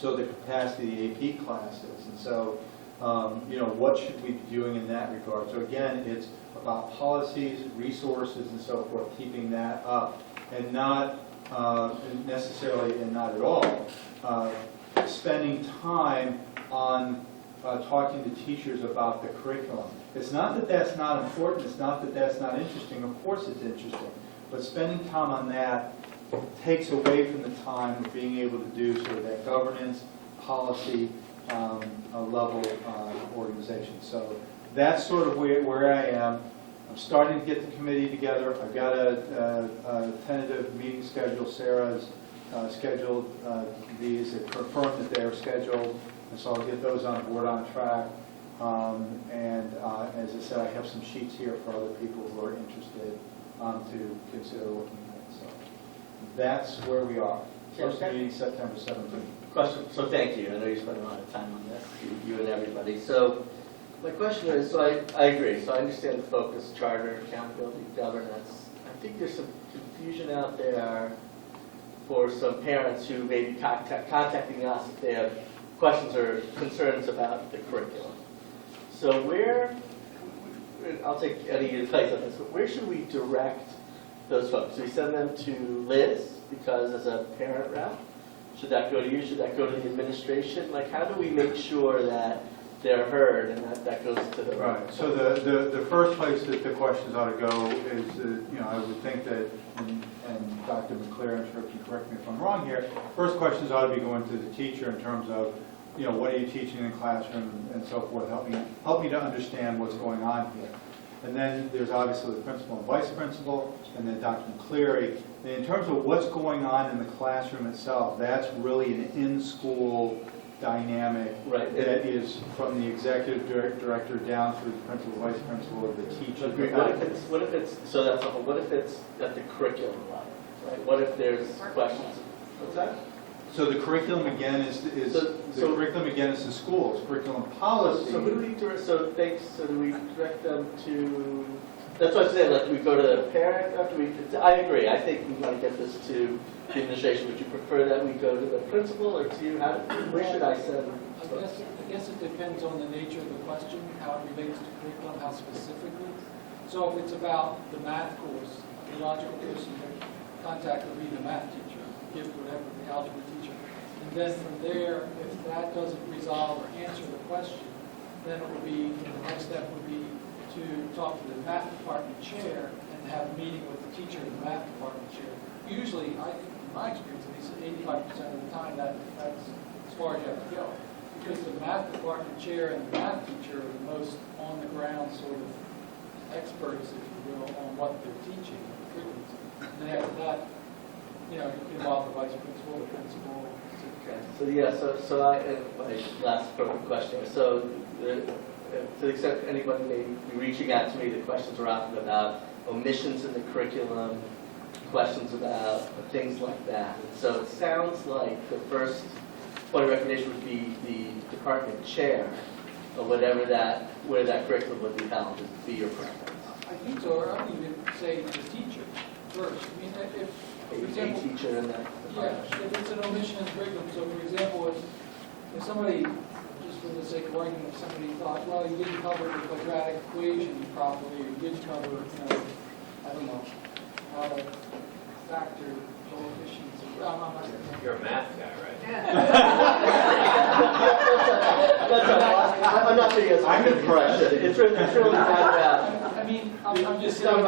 the capacity of the AP classes, and so what should we be doing in that regard? So again, it's about policies, resources, and so forth, keeping that up, and not necessarily, and not at all, spending time on talking to teachers about the curriculum. It's not that that's not important, it's not that that's not interesting, of course it's interesting, but spending time on that takes away from the time of being able to do sort of that governance, policy, level organization. So that's sort of where I am. I'm starting to get the committee together. I've got a tentative meeting schedule. Sarah's scheduled these, and confirmed that they are scheduled, and so I'll get those on board on track. And as I said, I have some sheets here for other people who are interested to consider looking at. So that's where we are. First meeting September 17th. Question, so thank you, I know you spent a lot of time on this, you and everybody. So my question is, so I agree, so I understand the focus, charter, accountability, governance. I think there's some confusion out there for some parents who may be contacting us if they have questions or concerns about the curriculum. So where, I'll take any advice on this, but where should we direct those folks? Do we send them to Liz, because as a parent rep? Should that go to you? Should that go to the administration? Like, how do we make sure that they're heard and that goes to the... Right. So the first place that the questions ought to go is, I would think that, and Dr. McClure, I'm sure can correct me if I'm wrong here, first questions ought to be going to the teacher in terms of, what are you teaching in the classroom and so forth. Help me to understand what's going on here. And then there's obviously the principal and vice principal, and then Dr. McCleary. And in terms of what's going on in the classroom itself, that's really an in-school dynamic that is from the executive director down through the principal, vice principal, the teacher. Agreed. What if it's so that's a whole, what if it's at the curriculum level, right? What if there's questions? What's that? So the curriculum again is the schools. Curriculum policy. So who do we direct? So do we direct them to? That's what I'm saying. Like, we go to the parent after we. I agree. I think we want to get this to the administration. Would you prefer that we go to the principal or to you? Where should I send? I guess it depends on the nature of the question, how it relates to curriculum, how specifically. So if it's about the math course, the logical person to contact would be the math teacher, give whatever the algebra teacher. And then from there, if that doesn't resolve or answer the question, then it would be, the next step would be to talk to the math department chair and have a meeting with the teacher and the math department chair. Usually, in my experience, at least 85% of the time, that's as far as you have to go. Because the math department chair and the math teacher are the most on-the-ground sort of experts, if you will, on what they're teaching. And then after that, you involve the vice principal, the principal. Okay. So my last appropriate question. So to the extent anybody may be reaching out to me, the questions are often about omissions in the curriculum, questions about things like that. And so it sounds like the first point of recommendation would be the department chair, or where that curriculum would be held, would be your preference. I think so, or I would even say the teacher first. I mean, if for example, teacher in that department. Yeah, if it's an omission in the curriculum, so for example, if somebody, just for the sake of argument, if somebody thought, well, you didn't cover the quadratic equation properly, or you didn't cover, I don't know, how to factor coefficients. You're a math guy, right? I'm not being as I'm impressed. It's really not about. I mean, I'm just it's not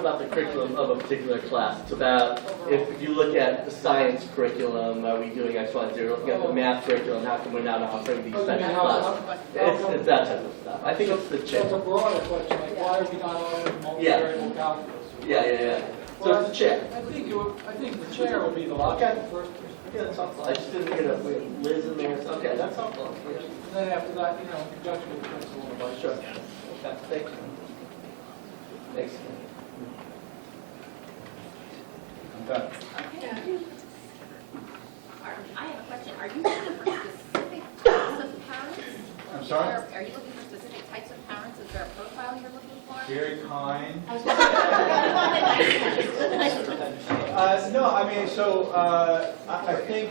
about the curriculum of a particular class. It's about if you look at the science curriculum, are we doing X, Y, and Z? Looking at the math curriculum, how come we're not offering these types of classes? It's that type of stuff. I think it's the chair. It's a broader question, like why are we not offering multivariable calculus? Yeah. So it's the chair. I think the chair would be the logical first person. Yeah, that's helpful. I just didn't get a Liz in there. Okay, that's helpful. And then after that, in conjunction with the principal and the vice Sure. principal. Okay, thank you. Thanks. I'm done. I have a question. Are you looking for specific types of parents? I'm sorry? Are you looking for specific types of parents? Is there a profile you're looking for? Very kind. I was just No, I mean, so I think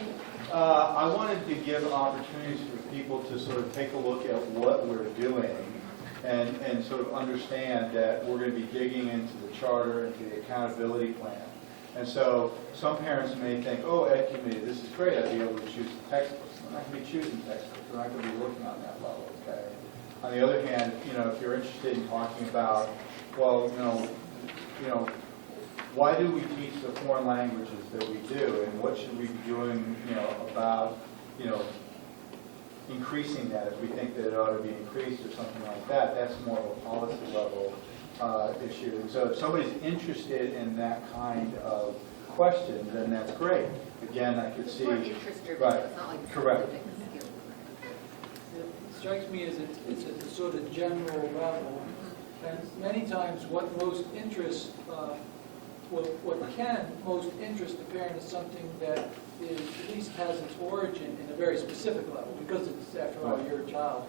I wanted to give opportunities for people to sort of take a look at what we're doing and sort of understand that we're going to be digging into the charter, into the accountability plan. And so some parents may think, oh, Ed Committee, this is great, I'd be able to choose the textbooks. We're not going to be choosing textbooks. We're not going to be working on that level, okay? On the other hand, if you're interested in talking about, well, why do we teach the foreign languages that we do, and what should we be doing, about, increasing that, if we think that it ought to be increased or something like that, that's more of a policy level issue. And so if somebody's interested in that kind of question, then that's great. Again, I could see. It's more interest-driven, Right. it's not like Correct. specific skill. It strikes me as it's at the sort of general level, and many times what most interests, what can most interest the parent is something that is, at least has its origin in a very specific level, because it's, after all, your child.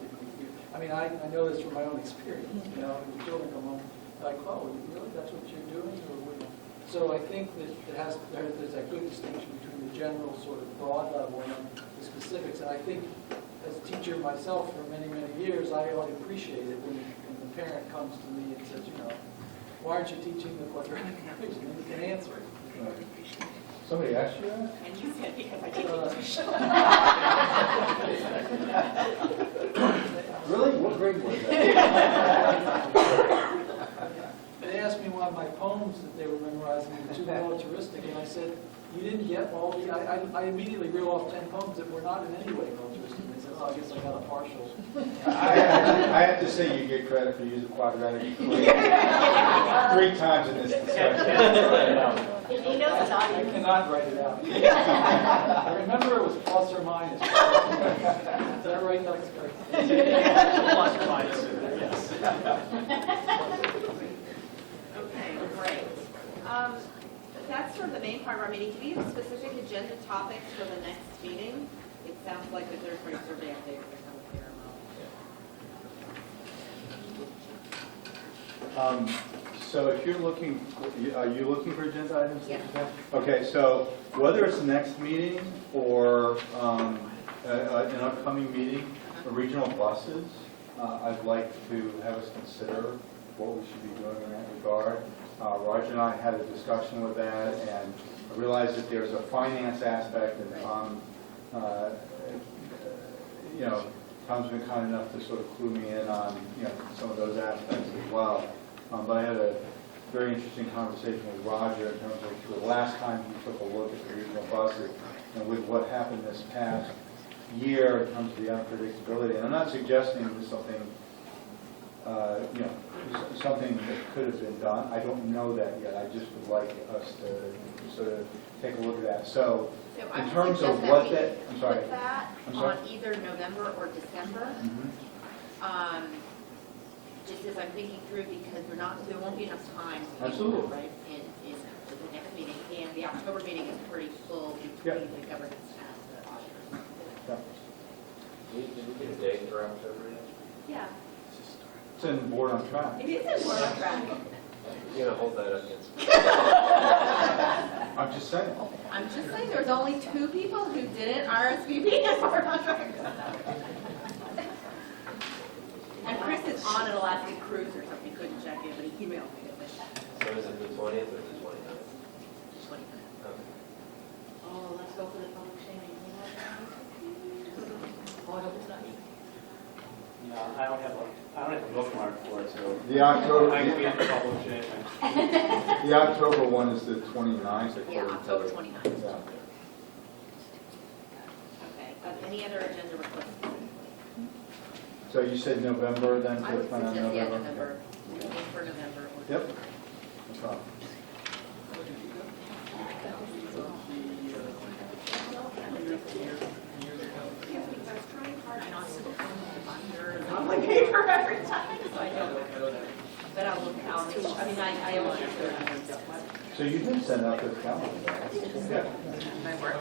I mean, I know this from my own experience, you know, when the children come home, like, oh, really, that's what you're doing? Or what? So I think that there's a good distinction between the general sort of broad level and then the specifics, and I think as a teacher myself for many, many years, I always appreciate it when the parent comes to me and says, you know, why aren't you teaching the quadratic equation? And you can answer it. Somebody asked you that? And you said because I didn't Really? What grade was that? They asked me why my poems that they were memorizing were too militaristic, and I said, you didn't get all the, I immediately reeled off 10 poems that were not in any way militaristic. They said, oh, I guess I got a partial. I have to say you get credit for using quadratic equation 3 times in this discussion. He knows it's I obvious. cannot write it out. I remember it was plus or minus. Is that right, Dr. Scott? Plus or minus, yes. Okay, great. That's sort of the main part of our meeting. Do we have specific agenda topics for the next meeting? It sounds like the third party survey update is going to clear them out. So if you're looking, are you looking for agenda items? Yes. Okay, so whether it's the next meeting or an upcoming meeting, the regional buses, I'd like to have us consider what we should be doing in that regard. Roger and I had a discussion with that, and I realized that there's a finance aspect, and Tom, Tom's been kind enough to sort of clue me in on, some of those aspects as well. But I had a very interesting conversation with Roger in terms of the last time he took a look at the regional buses, and with what happened this past year in terms of the unpredictability. And I'm not suggesting this is something, something that could have been done. I don't know that yet. I just would like us to sort of take a look at that. So I in would terms of suggest what we that, I'm sorry. Put that I'm sorry? on either November or December. Just as I'm thinking through, because there won't be enough time. Absolutely. Right, in the next meeting, and the October meeting is pretty full Yep. between the governance and the auditors. Did we get a date for October yet? Yeah, It's in board on track. it is in one track. You're gonna hold that up against me. I'm just saying. I'm just saying, there's only 2 people who didn't RSVP as board contract. And Chris is on an Alaskan cruise or something, couldn't check in, but he emailed me. So is it the 20th or the 29th? 20 minutes. Okay. Oh, let's go for the public shaming. Oh, I hope it's not me. No, I don't have a bookmark for it, so The October, I can be in trouble with Jay. the October one is the 29th. Yeah, October 29th. Yeah. Okay, any other agenda requests? So you said November then? I to would plan on suggest, yeah, November, Okay. aim for November. or Yep. December. No problem. I was trying hard not to look on the binder on my paper every time, so I don't. But I'll look, I mean, I always do it. So you did send out this calendar, right? Yeah. My work.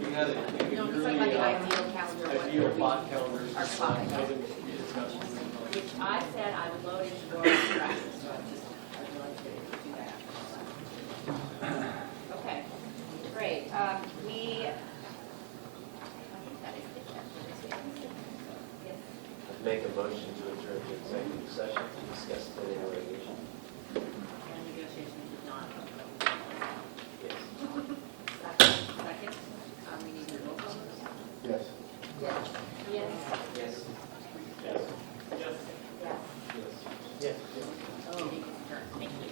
You had a No, because I'm like an ideal calendar. ideal plot calendar. Our plot. Items to be discussed. Which I said I would load into your practice, so I would like to do that. Okay, great. I think that is it. Yes. Make a motion to adjourn to executive session to discuss pending litigation. And negotiations is not. Yes. Second, we need to roll call. Yes. Yes. Yes. Yes. Yes. Yes. Yes. Meeting is adjourned. Thank you.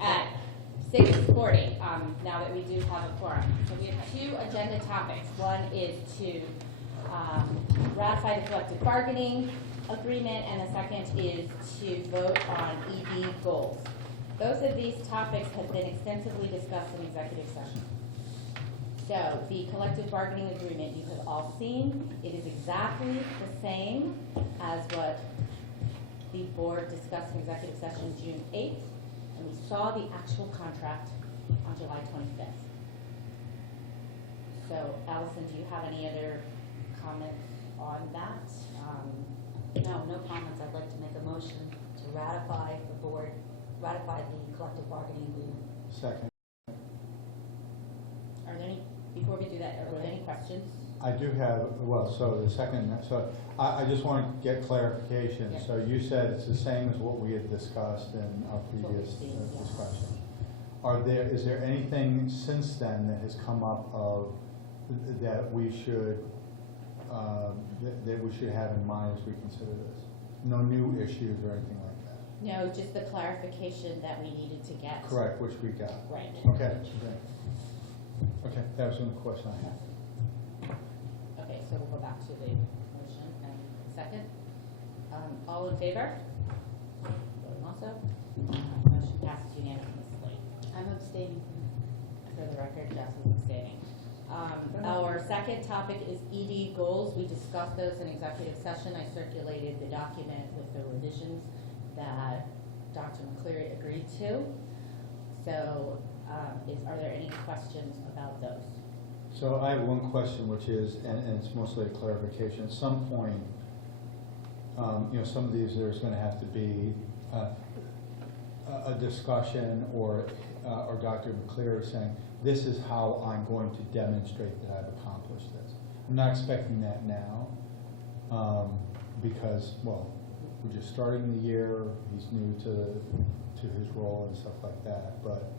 At 6:40, now that we we do have a quorum. So we have two agenda topics. One is to ratify the collective bargaining agreement, and the second is to vote on ED goals. Both of these topics have been extensively discussed in executive session. So the collective bargaining agreement you have all seen. It is exactly the same as what the board discussed in executive session June 8th, and we saw the actual contract on July 25th. So Allison, do you have any other comments on that? No, no comments. I'd like to make a motion to ratify the collective bargaining agreement. Second. Are there any, before we do that, are there any questions? I do have, well, so the second, so I just want to get clarification. Yeah. So you said it's the same as what we had discussed in our What we've previous seen, yeah. discussion. Is there anything since then that has come up of, that we should, that we should have in mind as we consider this? No new issues or anything like that? No, just the clarification that we needed to get. Correct, which we got. Right. Okay, great. Okay, that was the only question I had. Okay, so we'll go back to the motion and second. All in favor? Voting also. Motion passes unanimously. I'm abstaining. For the record, Jess is abstaining. Our second topic is ED goals. We discussed those in executive session. I circulated the document with the revisions that Dr. McCleary agreed to. So are there any questions about those? So I have one question, which is, and it's mostly a clarification. At some point, some of these, there's going to have to be a discussion, or Dr. McCleary saying, this is how I'm going to demonstrate that I've accomplished this. I'm not expecting that now, because, well, we're just starting the year. He's new to his role and stuff like that. But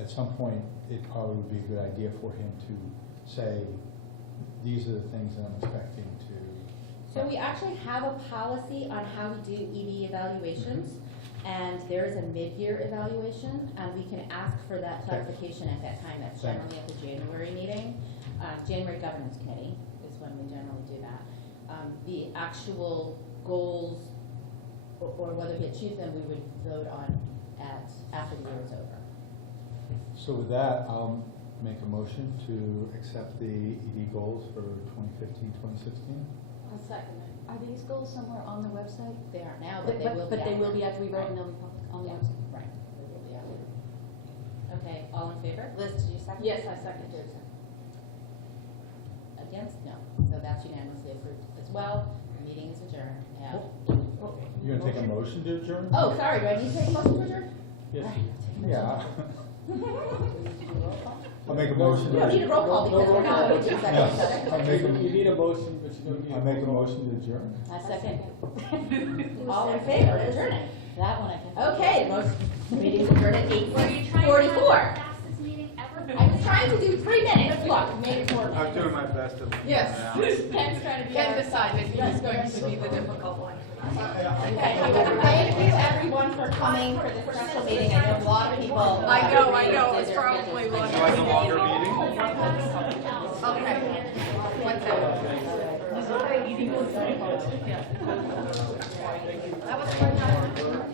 at some point, it probably would be a good idea for him to say, these are the things that I'm expecting to. So we actually have a policy on how we do ED evaluations, and there is a mid-year evaluation, and we can ask for that clarification at that time. That's generally at the January meeting. January Governance Committee is when we generally do that. The actual goals, or whether we achieve them, we would vote on after the year is over. So with that, I'll make a motion to accept the ED goals for 2015-2016. I'll second it. Are these goals somewhere on the website? They aren't now, but they will be. But they will be after we vote, Right. and they'll be public on the Yeah. website. Right, they will be out. Okay, all in favor? Liz, did you second? Yes, I second it. Against? No. So that's unanimously approved as well. The meeting is adjourned. Yeah. You're going to take a motion to adjourn? Oh, sorry, do I need to take a motion to adjourn? Yes. Yeah. I'll make a motion. We don't need a roll call because we're not going to executive Yeah. session. I'll make You a, need a motion, but you don't need a. I'll make a motion to adjourn. I second. All in favor of adjourning? That one I can. Okay, motion, meeting is adjourned at Were you 8:44. fastest meeting ever? I was trying to do 3 minutes. Look, made it more. I was doing my best to. Yes. Ken's trying to be. Ken decided he's going to be the difficult one. Okay, thank you everyone for coming for this special meeting. I know a lot of people. I know, it's probably longer. Like a longer meeting? Okay. What's that? That was fun.